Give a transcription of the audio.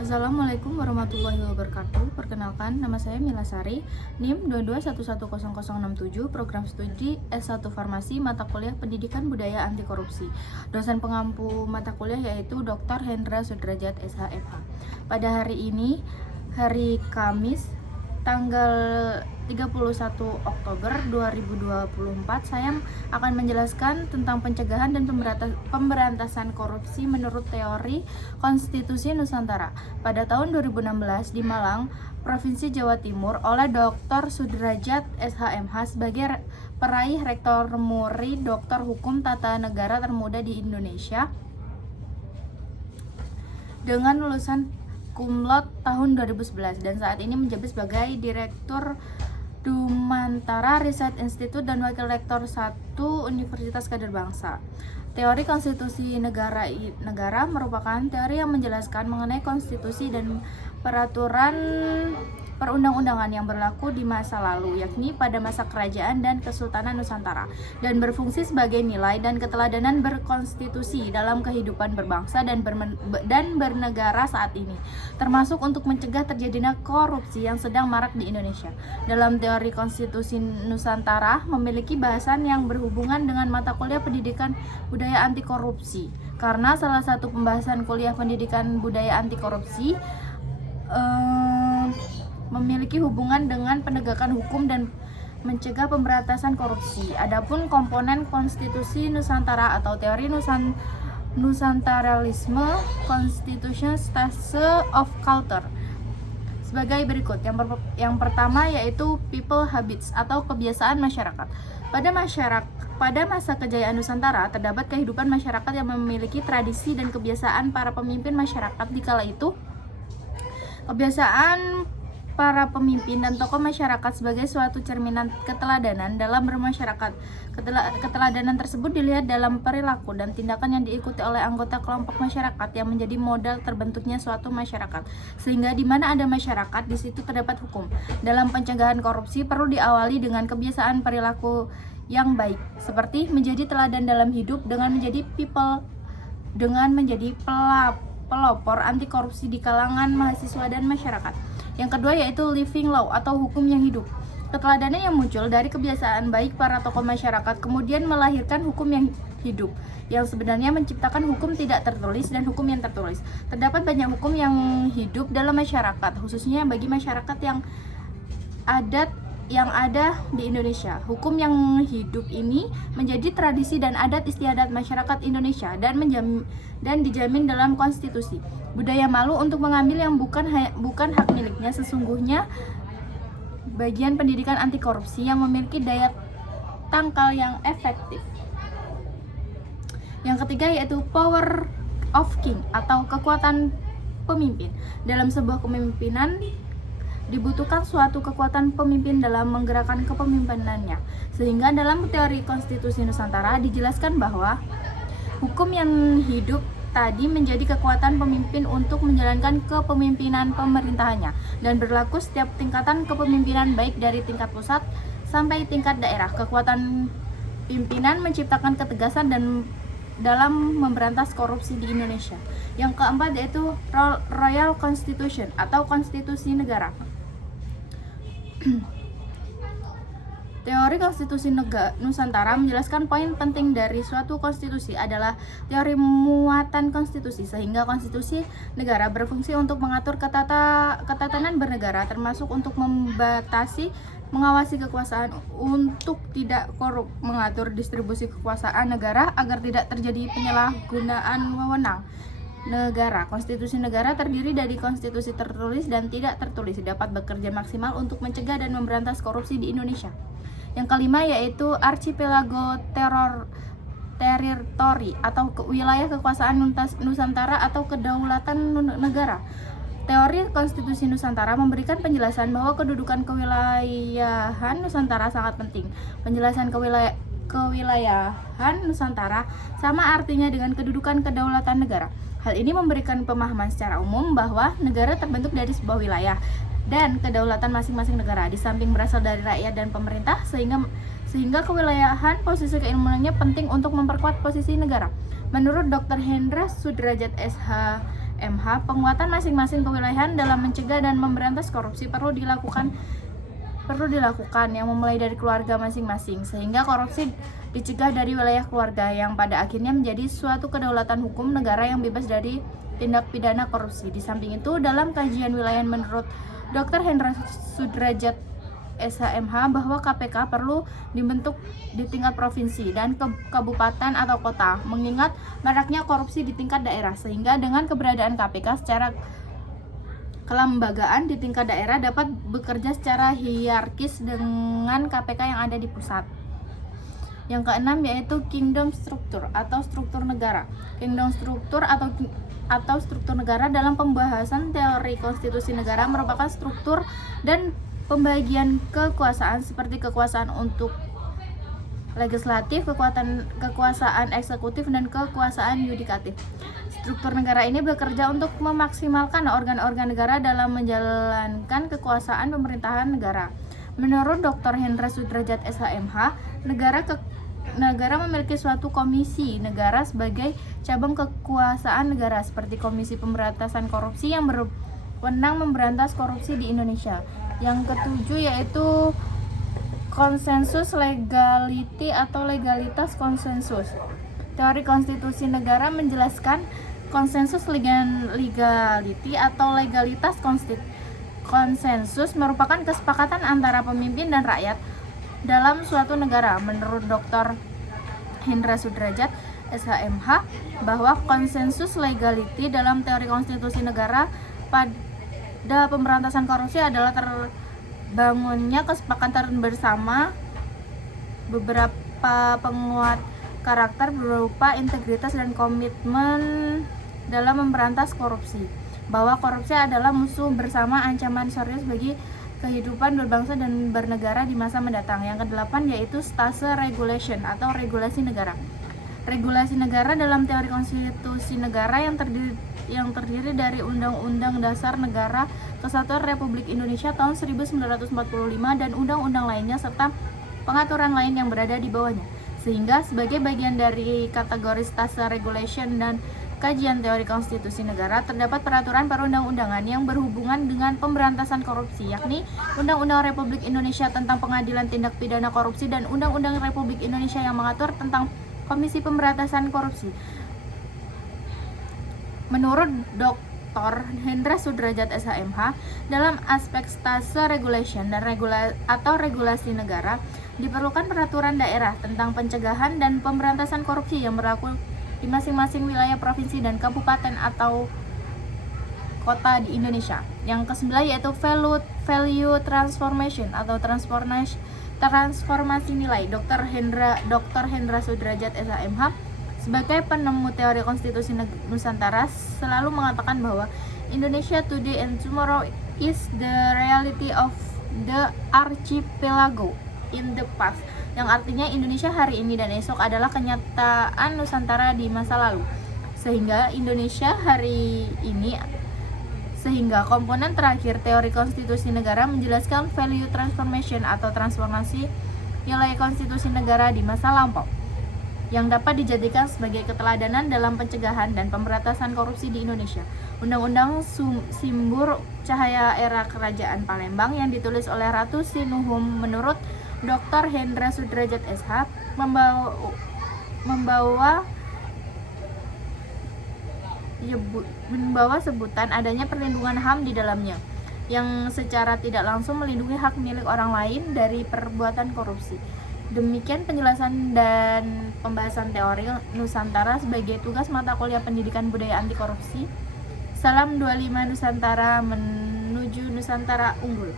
Assalamualaikum warahmatullahi wabarakatuh. Perkenalkan, nama saya Mila Sari, NIM 22110067, Program Studi S1 Farmasi, Mata Kuliah Pendidikan Budaya Anti Korupsi. Dosen pengampu mata kuliah yaitu Dr. Hendra Sudrajat SHMH. Pada hari ini, hari Kamis, tanggal 31 Oktober 2024, saya akan menjelaskan tentang pencegahan dan pemberantasan korupsi menurut teori Konstitusi Nusantara. Pada tahun 2016 di Malang, Provinsi Jawa Timur, oleh Dr. Sudrajat SHMH sebagai peraih Rektor Muri Doktor Hukum Tata Negara termuda di Indonesia dengan lulusan cum laude tahun 2011 dan saat ini menjabat sebagai Direktur Dumantara Research Institute dan Wakil Rektor 1 Universitas Kader Bangsa. Teori konstitusi negara merupakan teori yang menjelaskan mengenai konstitusi dan peraturan perundang-undangan yang berlaku di masa lalu, yakni pada masa kerajaan dan kesultanan Nusantara, dan berfungsi sebagai nilai dan keteladanan berkonstitusi dalam kehidupan berbangsa dan bernegara saat ini, termasuk untuk mencegah terjadinya korupsi yang sedang marak di Indonesia. Dalam teori konstitusi Nusantara memiliki bahasan yang berhubungan dengan mata kuliah pendidikan budaya anti korupsi, karena salah satu pembahasan kuliah pendidikan budaya anti korupsi memiliki hubungan dengan penegakan hukum dan mencegah pemberantasan korupsi. Adapun komponen konstitusi Nusantara atau teori Nusantaralisme Constitution Stance of Culture sebagai berikut. Yang pertama yaitu people habits atau kebiasaan masyarakat. Pada masa kejayaan Nusantara terdapat kehidupan masyarakat yang memiliki tradisi dan kebiasaan para pemimpin masyarakat di kala itu. Kebiasaan para pemimpin dan tokoh masyarakat sebagai suatu cerminan keteladanan dalam bermasyarakat. Keteladanan tersebut dilihat dalam perilaku dan tindakan yang diikuti oleh anggota kelompok masyarakat yang menjadi modal terbentuknya suatu masyarakat. Sehingga di mana ada masyarakat, di situ terdapat hukum. Dalam pencegahan korupsi perlu diawali dengan kebiasaan perilaku yang baik, seperti menjadi teladan dalam hidup dengan menjadi pelopor anti korupsi di kalangan mahasiswa dan masyarakat. Yang kedua yaitu living law atau hukum yang hidup. Keteladanan yang muncul dari kebiasaan baik para tokoh masyarakat kemudian melahirkan hukum yang hidup, yang sebenarnya menciptakan hukum tidak tertulis dan hukum yang tertulis. Terdapat banyak hukum yang hidup dalam masyarakat, khususnya bagi masyarakat yang ada di Indonesia. Hukum yang hidup ini menjadi tradisi dan adat istiadat masyarakat Indonesia dan dijamin dalam konstitusi. Budaya malu untuk mengambil yang bukan hak miliknya sesungguhnya bagian pendidikan anti korupsi yang memiliki daya tangkal yang efektif. Yang ketiga yaitu power of king atau kekuatan pemimpin. Dalam sebuah kepemimpinan dibutuhkan suatu kekuatan pemimpin dalam menggerakkan kepemimpinannya. Sehingga dalam teori konstitusi Nusantara dijelaskan bahwa hukum yang hidup tadi menjadi kekuatan pemimpin untuk menjalankan kepemimpinan pemerintahannya dan berlaku setiap tingkatan kepemimpinan baik dari tingkat pusat sampai tingkat daerah. Kekuatan pimpinan menciptakan ketegasan dan dalam memberantas korupsi di Indonesia. Yang keempat yaitu Royal Constitution atau konstitusi negara. Teori konstitusi Nusantara menjelaskan poin penting dari suatu konstitusi adalah teori muatan konstitusi, sehingga konstitusi negara berfungsi untuk mengatur ketatanan bernegara, termasuk untuk mengawasi kekuasaan untuk tidak korup, mengatur distribusi kekuasaan negara agar tidak terjadi penyalahgunaan wewenang negara. Konstitusi negara terdiri dari konstitusi tertulis dan tidak tertulis, dapat bekerja maksimal untuk mencegah dan memberantas korupsi di Indonesia. Yang kelima yaitu Archipelago Territory atau wilayah kekuasaan Nusantara atau kedaulatan negara. Teori konstitusi Nusantara memberikan penjelasan bahwa kedudukan kewilayahan Nusantara sangat penting. Penjelasan kewilayahan Nusantara sama artinya dengan kedudukan kedaulatan negara. Hal ini memberikan pemahaman secara umum bahwa negara terbentuk dari sebuah wilayah dan kedaulatan masing-masing negara, di samping berasal dari rakyat dan pemerintah, sehingga kewilayahan posisi keilmuannya penting untuk memperkuat posisi negara. Menurut Dr. Hendra Sudrajat SHMH, penguatan masing-masing kewilayahan dalam mencegah dan memberantas korupsi perlu dilakukan yang memulai dari keluarga masing-masing, sehingga korupsi dicegah dari wilayah keluarga yang pada akhirnya menjadi suatu kedaulatan hukum negara yang bebas dari tindak pidana korupsi. Di samping itu, dalam kajian wilayah menurut Dr. Hendra Sudrajat SHMH bahwa KPK perlu dibentuk di tingkat provinsi dan kabupaten atau kota, mengingat maraknya korupsi di tingkat daerah, sehingga dengan keberadaan KPK secara kelembagaan di tingkat daerah dapat bekerja secara hierarkis dengan KPK yang ada di pusat. Yang keenam yaitu kingdom struktur atau struktur negara. Kingdom struktur atau struktur negara dalam pembahasan teori konstitusi negara merupakan struktur dan pembagian kekuasaan seperti kekuasaan untuk legislatif, kekuasaan eksekutif, dan kekuasaan yudikatif. Struktur negara ini bekerja untuk memaksimalkan organ-organ negara dalam menjalankan kekuasaan pemerintahan negara. Menurut Dr. Hendra Sudrajat SHMH, negara memiliki suatu komisi negara sebagai cabang kekuasaan negara seperti Komisi Pemberantasan Korupsi yang berwenang memberantas korupsi di Indonesia. Yang ketujuh yaitu konsensus legality atau legalitas konsensus. Teori konstitusi negara menjelaskan konsensus legality atau legalitas konsensus merupakan kesepakatan antara pemimpin dan rakyat dalam suatu negara. Menurut Dr. Hendra Sudrajat SHMH bahwa konsensus legality dalam teori konstitusi negara pada pemberantasan korupsi adalah terbangunnya kesepakatan bersama beberapa penguat karakter berupa integritas dan komitmen dalam memberantas korupsi, bahwa korupsi adalah musuh bersama ancaman serius bagi kehidupan berbangsa dan bernegara di masa mendatang. Yang kedelapan yaitu stase regulation atau regulasi negara. Regulasi negara dalam teori konstitusi negara yang terdiri dari Undang-Undang Dasar Negara Kesatuan Republik Indonesia tahun 1945 dan undang-undang lainnya serta pengaturan lain yang berada di bawahnya. Sehingga sebagai bagian dari kategori stase regulation dan kajian teori konstitusi negara terdapat peraturan perundang-undangan yang berhubungan dengan pemberantasan korupsi, yakni Undang-Undang Republik Indonesia tentang Pengadilan Tindak Pidana Korupsi dan Undang-Undang Republik Indonesia yang mengatur tentang Komisi Pemberantasan Korupsi. Menurut Dr. Hendra Sudrajat SHMH, dalam aspek stase regulation dan regulasi negara diperlukan peraturan daerah tentang pencegahan dan pemberantasan korupsi yang berlaku di masing-masing wilayah provinsi dan kabupaten atau kota di Indonesia. Yang kesembilan yaitu value transformation atau transformasi nilai. Dr. Hendra Sudrajat SHMH sebagai penemu teori konstitusi Nusantara selalu mengatakan bahwa Indonesia today and tomorrow is the reality of the archipelago in the past, yang artinya Indonesia hari ini dan esok adalah kenyataan Nusantara di masa lalu. Sehingga komponen terakhir teori konstitusi negara menjelaskan value transformation atau transformasi nilai konstitusi negara di masa lampau yang dapat dijadikan sebagai keteladanan dalam pencegahan dan pemberantasan korupsi di Indonesia. Undang-Undang Simbur Cahaya Era Kerajaan Palembang yang ditulis oleh Ratu Sinuhun menurut Dr. Hendra Sudrajat SH membawa sebutan adanya perlindungan HAM di dalamnya yang secara tidak langsung melindungi hak milik orang lain dari perbuatan korupsi. Demikian penjelasan dan pembahasan teori Nusantara sebagai tugas mata kuliah Pendidikan Budaya Anti Korupsi. Salam 25 Nusantara menuju Nusantara unggul.